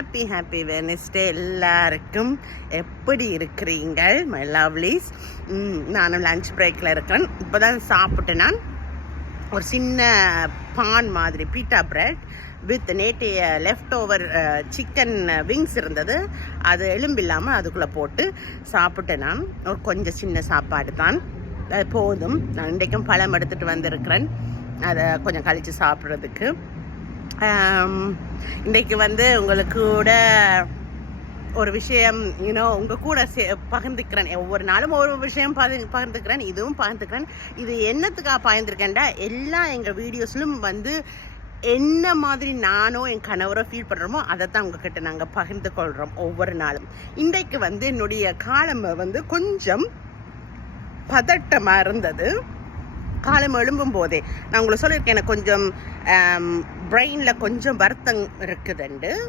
Happy Wednesday எல்லாருக்கும். எப்படி இருக்கிறீங்கள் my lovelies? நானும் லஞ்ச் பிரேக்கில் இருக்கேன். இப்போ தான் சாப்பிட்டு நான் ஒரு சின்ன பான் மாதிரி பீட்டா பிரெட் வித் நேற்றைய லெஃப்ட் ஓவர் சிக்கன் விங்ஸ் இருந்தது, அது எலும்பில்லாமல் அதுக்குள்ளே போட்டு சாப்பிட்டேன். நான் ஒரு கொஞ்சம் சின்ன சாப்பாடு தான் போதும். நான் இன்றைக்கும் பழம் எடுத்துகிட்டு வந்திருக்கிறேன், அதை கொஞ்சம் கழித்து சாப்பிட்றதுக்கு. இன்றைக்கு உங்களுக்கு கூட ஒரு விஷயம் உங்கள் கூட பகிர்ந்துக்கிறேன். ஒவ்வொரு நாளும் ஒவ்வொரு விஷயம் பகிர்ந்துக்கிறேன், இதுவும் பகிர்ந்துக்கிறேன். இது என்னத்துக்காக பகிர்ந்துருக்கேன்டா, எல்லா எங்கள் வீடியோஸ்லும் என்ன மாதிரி நானோ என் கணவரோ ஃபீல் பண்ணுறோமோ அதை தான் உங்ககிட்ட நாங்கள் பகிர்ந்து கொள்கிறோம் ஒவ்வொரு நாளும். இன்றைக்கு என்னுடைய காலம் கொஞ்சம் பதட்டமாக இருந்தது. காலம் எழும்பும் போதே நான் உங்களுக்கு சொல்லியிருக்கேன், எனக்கு கொஞ்சம் பிரெயினில் கொஞ்சம் வருத்தம் இருக்குதுண்டு.